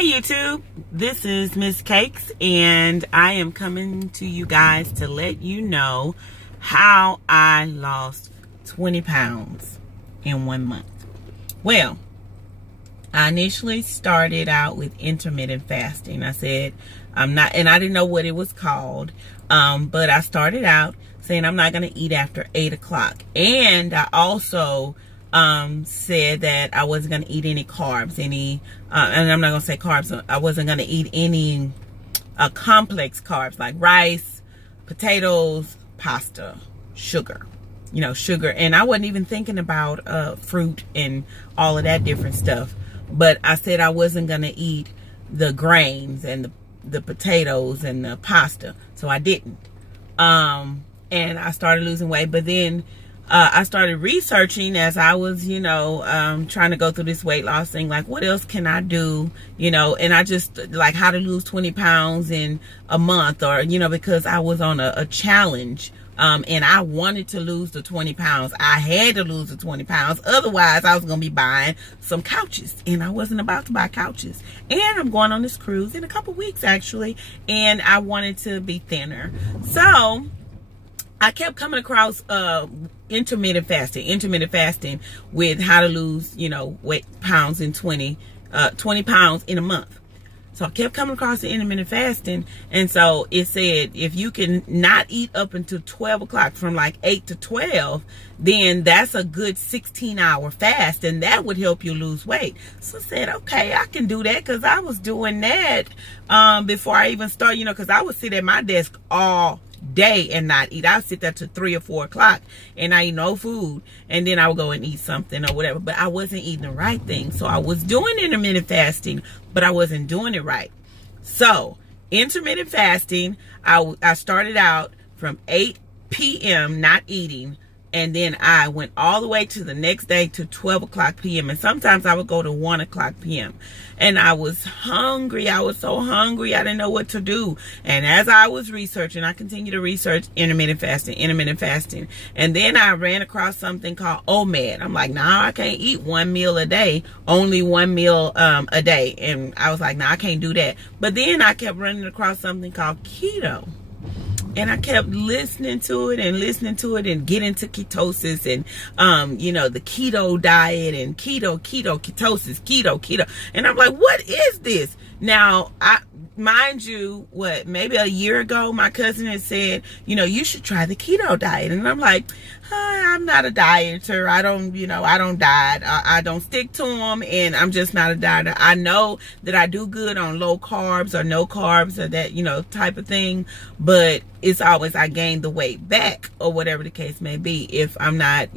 Hey YouTube, this is Miss Cakes and I am coming to you guys to let you know how I lost 20 pounds in 1 month. Well, I initially started out with intermittent fasting. I said I'm not, and I didn't know what it was called, but I started out saying I'm not going to eat after 8 o'clock. And I also said that I wasn't going to eat any carbs, and I'm not going to say carbs, I wasn't going to eat any complex carbs like rice, potatoes, pasta, sugar, sugar. And I wasn't even thinking about fruit and all of that different stuff. But I said I wasn't going to eat the grains and the potatoes and the pasta. So I didn't. And I started losing weight. But then I started researching as I was, trying to go through this weight loss thing. Like, what else can I do? And I just, like, how to lose 20 pounds in a month, or, because I was on a challenge. And I wanted to lose the 20 pounds. I had to lose the 20 pounds. Otherwise, I was going to be buying some couches. And I wasn't about to buy couches. And I'm going on this cruise in a couple weeks, actually. And I wanted to be thinner. So I kept coming across intermittent fasting with how to lose, weight pounds in 20 pounds in a month. So I kept coming across the intermittent fasting, and so it said if you can not eat up until 12 o'clock, from like 8 to 12, then that's a good 16-hour fast, and that would help you lose weight. So I said, okay, I can do that, because I was doing that before I even started, because I would sit at my desk all day and not eat. I'll sit there till 3 or 4 o'clock and I eat no food, and then I would go and eat something or whatever. But I wasn't eating the right thing. So I was doing intermittent fasting, but I wasn't doing it right. So intermittent fasting, I started out from 8 p.m. not eating, and then I went all the way to the next day to 12 o'clock p.m. And sometimes I would go to 1 o'clock p.m. And I was hungry. I was so hungry. I didn't know what to do. And as I was researching, I continued to research intermittent fasting. And then I ran across something called OMAD. I'm like, nah, I can't eat one meal a day, only one meal a day. And I was like, nah, I can't do that. But then I kept running across something called keto. And I kept listening to it and get into ketosis and, the keto diet and ketosis, keto. And I'm like, what is this? Now, mind you, maybe a year ago, my cousin had said, you should try the keto diet. And I'm like, I'm not a dieter. I don't diet. I don't stick to them, and I'm just not a dieter. I know that I do good on low carbs or no carbs or that, type of thing, but it's always I gain the weight back or whatever the case may be if I'm not,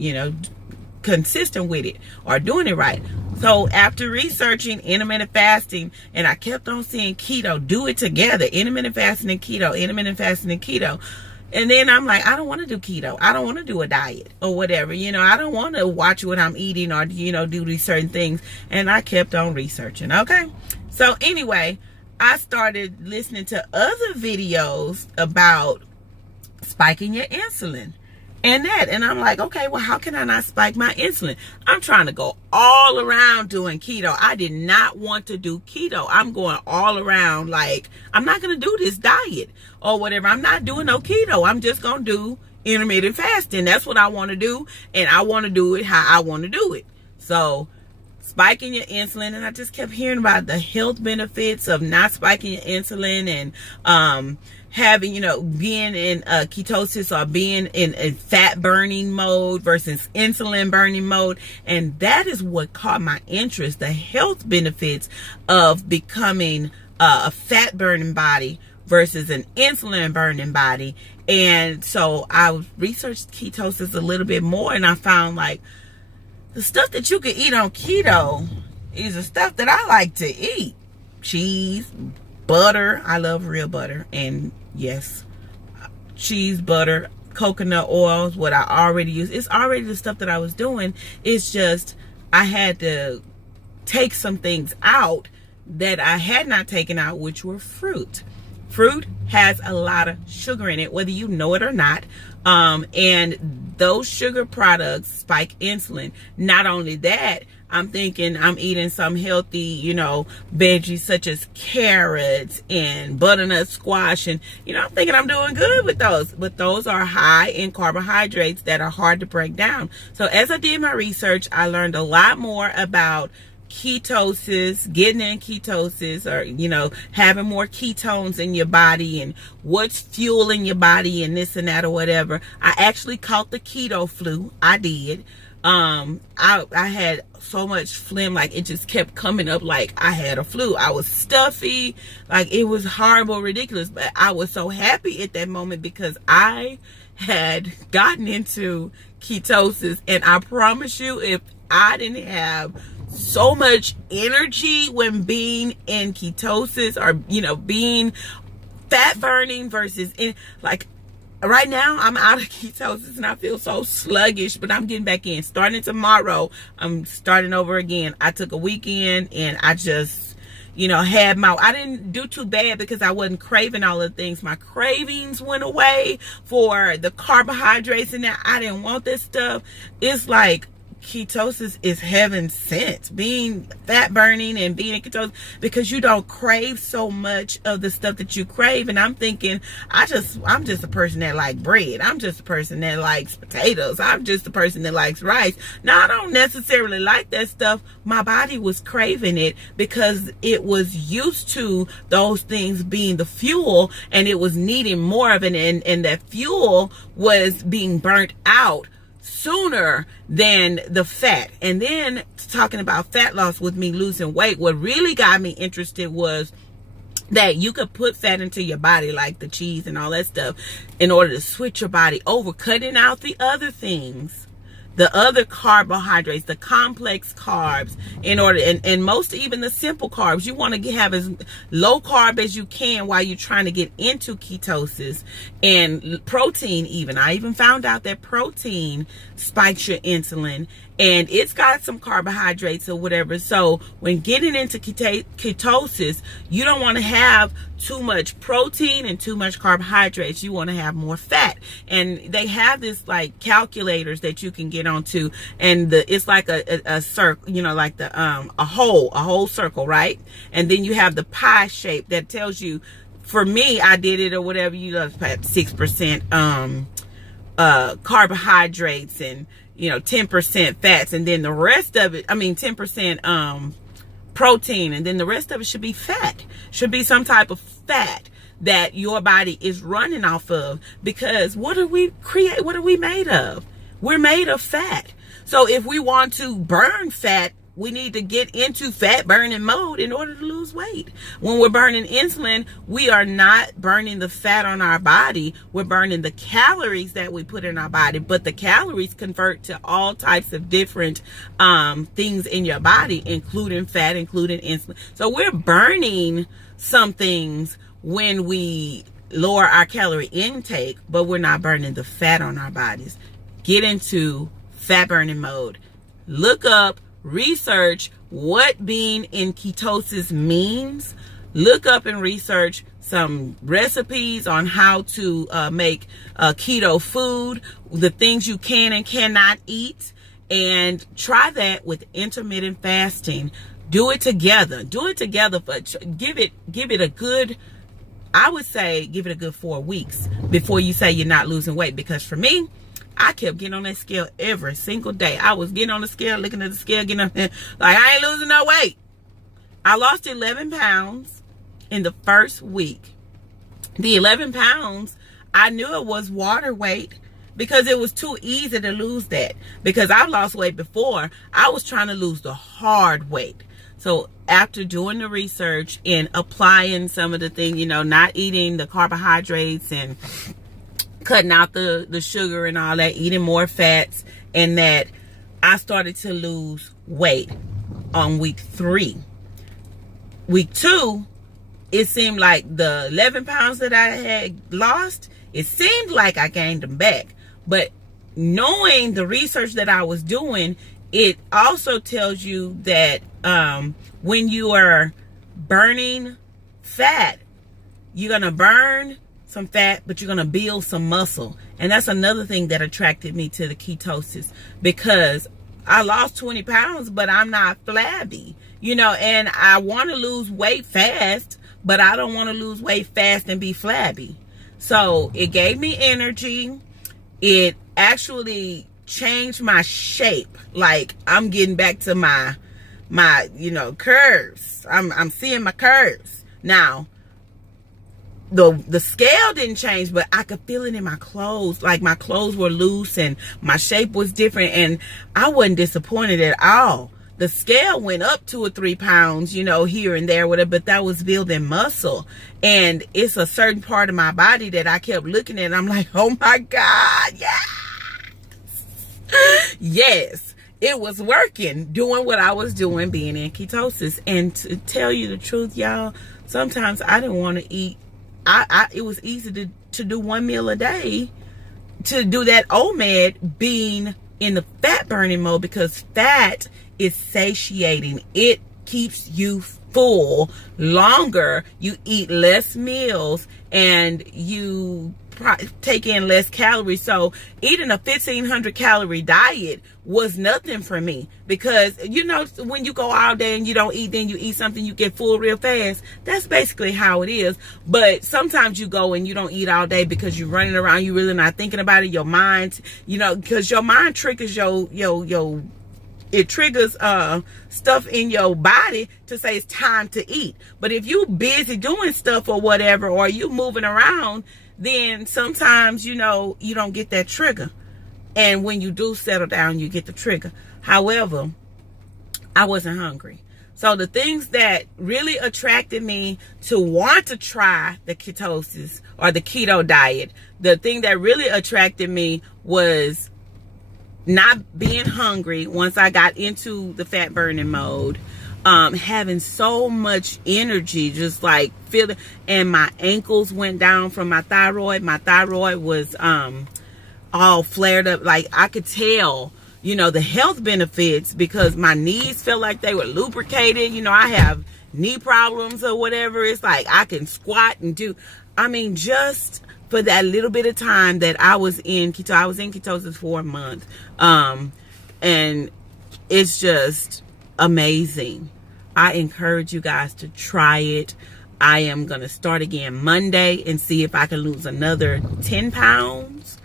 consistent with it or doing it right. So after researching intermittent fasting, and I kept on seeing keto, do it together, intermittent fasting and keto. And then I'm like, I don't want to do keto. I don't want to do a diet or whatever. I don't want to watch what I'm eating or, do these certain things. And I kept on researching. Okay. So anyway, I started listening to other videos about spiking your insulin and that. And I'm like, okay, well, how can I not spike my insulin? I'm trying to go all around doing keto. I did not want to do keto. I'm going all around, like, I'm not going to do this diet or whatever. I'm not doing no keto. I'm just going to do intermittent fasting. That's what I want to do. And I want to do it how I want to do it. So spiking your insulin, and I just kept hearing about the health benefits of not spiking your insulin and having, being in ketosis or being in a fat burning mode versus insulin burning mode. And that is what caught my interest, the health benefits of becoming a fat burning body versus an insulin burning body. And so I researched ketosis a little bit more, and I found like the stuff that you can eat on keto is the stuff that I like to eat. Cheese, butter. I love real butter. And yes, cheese, butter, coconut oils, what I already use. It's already the stuff that I was doing. It's just I had to take some things out that I had not taken out, which were fruit. Fruit has a lot of sugar in it, whether you know it or not. And those sugar products spike insulin. Not only that, I'm thinking I'm eating some healthy, veggies such as carrots and butternut squash. And, I'm thinking I'm doing good with those. But those are high in carbohydrates that are hard to break down. So as I did my research, I learned a lot more about ketosis, getting in ketosis, or having more ketones in your body and what's fueling your body and this and that or whatever. I actually caught the keto flu. I did. I had so much phlegm, like it just kept coming up like I had a flu. I was stuffy, like it was horrible, ridiculous. But I was so happy at that moment because I had gotten into ketosis, and I promise you, if I didn't have so much energy when being in ketosis, or being fat burning versus like right now I'm out of ketosis and I feel so sluggish, but I'm getting back in. Starting tomorrow, I'm starting over again. I took a weekend and I just I didn't do too bad because I wasn't craving all the things. My cravings went away for the carbohydrates and that. I didn't want this stuff. It's like ketosis is heaven sent, being fat burning and being in ketosis, because you don't crave so much of the stuff that you crave. And I'm thinking, I'm just a person that likes bread. I'm just a person that likes potatoes. I'm just a person that likes rice. Now, I don't necessarily like that stuff. My body was craving it because it was used to those things being the fuel, and it was needing more of it, and that fuel was being burnt out sooner than the fat. And then talking about fat loss with me losing weight, what really got me interested was that you could put fat into your body, like the cheese and all that stuff, in order to switch your body over, cutting out the other things, the other carbohydrates, the complex carbs, in order, and most even the simple carbs. You want to have as low carb as you can while you're trying to get into ketosis. And protein, even I even found out that protein spikes your insulin, and it's got some carbohydrates or whatever. So when getting into ketosis, you don't want to have too much protein and too much carbohydrates. You want to have more fat. And they have this like calculators that you can get onto, and it's like a circle, like the a whole circle, right? And then you have the pie shape that tells you, for me, I did it or whatever, 6% carbohydrates and 10% fats, and then the rest of it, 10% protein, and then the rest of it should be fat, should be some type of fat that your body is running off of. Because what are we made of? We're made of fat. So if we want to burn fat, we need to get into fat burning mode in order to lose weight. When we're burning insulin, we are not burning the fat on our body. We're burning the calories that we put in our body. But the calories convert to all types of different things in your body, including fat, including insulin. So we're burning some things when we lower our calorie intake, but we're not burning the fat on our bodies. Get into fat burning mode. Look up, research what being in ketosis means. Look up and research some recipes on how to make keto food, the things you can and cannot eat, and try that with intermittent fasting. Do it together. But give it a good, I would say, give it a good 4 weeks before you say you're not losing weight. Because for me, I kept getting on that scale every single day. I was getting on the scale, looking at the scale, getting on there, like I ain't losing no weight. I lost 11 pounds in the first week. The 11 pounds, I knew it was water weight because it was too easy to lose that. Because I lost weight before, I was trying to lose the hard weight. So after doing the research and applying some of the things, not eating the carbohydrates and cutting out the sugar and all that, eating more fats, and that, I started to lose weight on week 3. Week 2, it seemed like the 11 pounds that I had lost, it seemed like I gained them back. But knowing the research that I was doing, it also tells you that when you are burning fat, you're going to burn some fat, but you're going to build some muscle. And that's another thing that attracted me to the ketosis, because I lost 20 pounds, but I'm not flabby, you know, and I want to lose weight fast, but I don't want to lose weight fast and be flabby. So it gave me energy. It actually changed my shape. Like, I'm getting back to my you know, curves. I'm seeing my curves now. The scale didn't change, but I could feel it in my clothes. Like, my clothes were loose and my shape was different, and I wasn't disappointed at all. The scale went up 2 or 3 pounds, you know, here and there, whatever, but that was building muscle. And it's a certain part of my body that I kept looking at, and I'm like, oh my God, yes! Yes, it was working, doing what I was doing, being in ketosis. And to tell you the truth, y'all, sometimes I didn't want to eat. It was easy to do 1 meal a day, to do that OMAD, being in the fat burning mode, because fat is satiating. It keeps you full longer. You eat less meals and you take in less calories. So eating a 1,500 calorie diet was nothing for me, because, you know, when you go all day and you don't eat, then you eat something, you get full real fast. That's basically how it is. But sometimes you go and you don't eat all day because you're running around, you really not thinking about it. Your mind, you know, because your mind triggers it triggers stuff in your body to say it's time to eat. But if you busy doing stuff or whatever, or you moving around, then sometimes, you know, you don't get that trigger. And when you do settle down, you get the trigger. However, I wasn't hungry. So the things that really attracted me to want to try the ketosis or the keto diet, the thing that really attracted me was not being hungry once I got into the fat burning mode, having so much energy, just like feeling, and my ankles went down from my thyroid. My thyroid was all flared up. Like, I could tell, you know, the health benefits, because my knees felt like they were lubricated. You know, I have knee problems or whatever. It's like I can squat and do, I mean, just for that little bit of time that I was in keto. I was in ketosis for a month. And it's just amazing. I encourage you guys to try it. I am going to start again Monday and see if I can lose another 10 pounds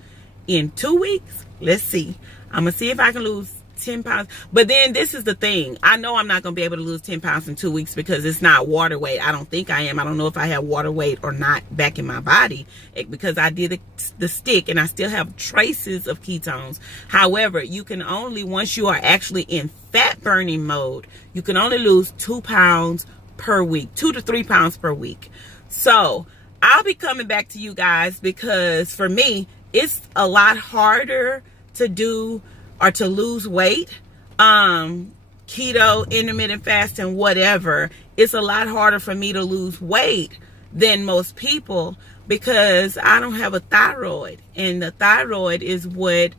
in 2 weeks. Let's see. I'm going to see if I can lose 10 pounds. But then this is the thing. I know I'm not going to be able to lose 10 pounds in 2 weeks because it's not water weight. I don't think I am. I don't know if I have water weight or not back in my body, because I did the stick and I still have traces of ketones. However, you can only, once you are actually in fat burning mode, you can only lose 2 pounds per week, 2 to 3 pounds per week. So I'll be coming back to you guys, because for me, it's a lot harder to do or to lose weight. Keto, intermittent fasting, whatever, it's a lot harder for me to lose weight than most people, because I don't have a thyroid, and the thyroid is what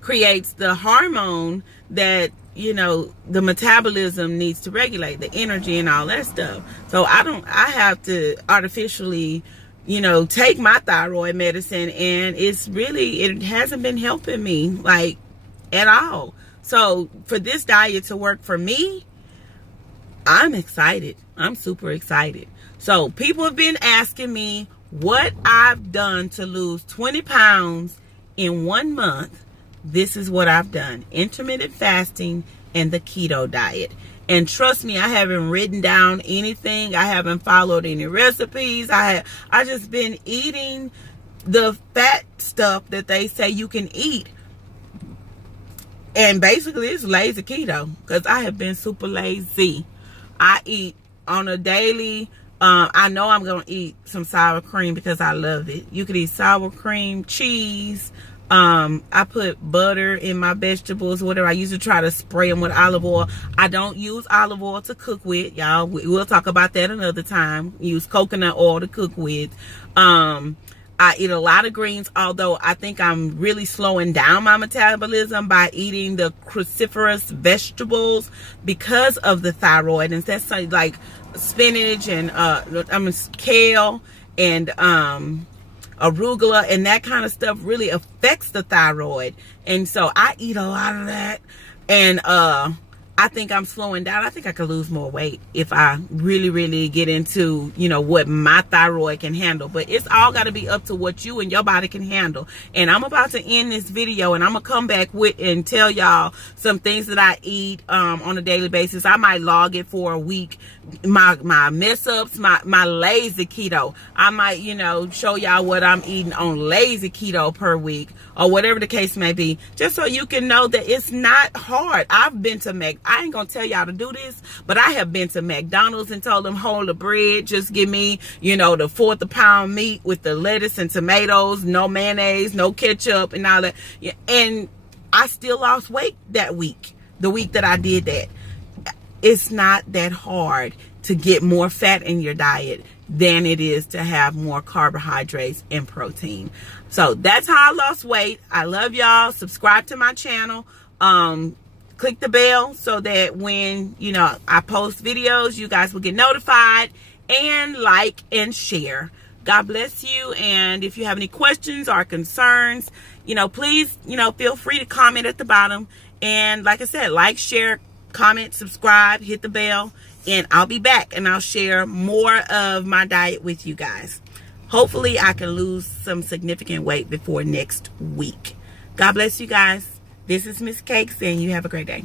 creates the hormone that, you know, the metabolism needs to regulate, the energy and all that stuff. So I have to artificially, you know, take my thyroid medicine, and it hasn't been helping me, like, at all. So for this diet to work for me, I'm excited. I'm super excited. So people have been asking me what I've done to lose 20 pounds in 1 month. This is what I've done: intermittent fasting and the keto diet. And trust me, I haven't written down anything. I haven't followed any recipes. I just been eating the fat stuff that they say you can eat. And basically it's lazy keto, because I have been super lazy. I eat on a daily. I know I'm going to eat some sour cream because I love it. You could eat sour cream, cheese. I put butter in my vegetables, whatever. I usually try to spray them with olive oil. I don't use olive oil to cook with, y'all. We'll talk about that another time. Use coconut oil to cook with. I eat a lot of greens, although I think I'm really slowing down my metabolism by eating the cruciferous vegetables because of the thyroid. And that's like spinach and kale and arugula, and that kind of stuff really affects the thyroid. And so I eat a lot of that, and I think I'm slowing down. I think I could lose more weight if I really get into, you know, what my thyroid can handle. But it's all got to be up to what you and your body can handle. And I'm about to end this video, and I'm going to come back with and tell y'all some things that I eat on a daily basis. I might log it for a week. My mess ups, my lazy keto. I might, you know, show y'all what I'm eating on lazy keto per week, or whatever the case may be, just so you can know that it's not hard. I've been to I ain't gonna tell y'all to do this, but I have been to McDonald's and told them, hold the bread, just give me, you know, the 1/4 pound meat with the lettuce and tomatoes, no mayonnaise, no ketchup and all that. And I still lost weight that week, the week that I did that. It's not that hard to get more fat in your diet than it is to have more carbohydrates and protein. So that's how I lost weight. I love y'all. Subscribe to my channel. Click the bell so that when, you know, I post videos, you guys will get notified, and like and share. God bless you. And if you have any questions or concerns, you know, please, you know, feel free to comment at the bottom. And like I said, like, share, comment, subscribe, hit the bell, and I'll be back and I'll share more of my diet with you guys. Hopefully I can lose some significant weight before next week. God bless you guys. This is Miss Cakes, and you have a great day.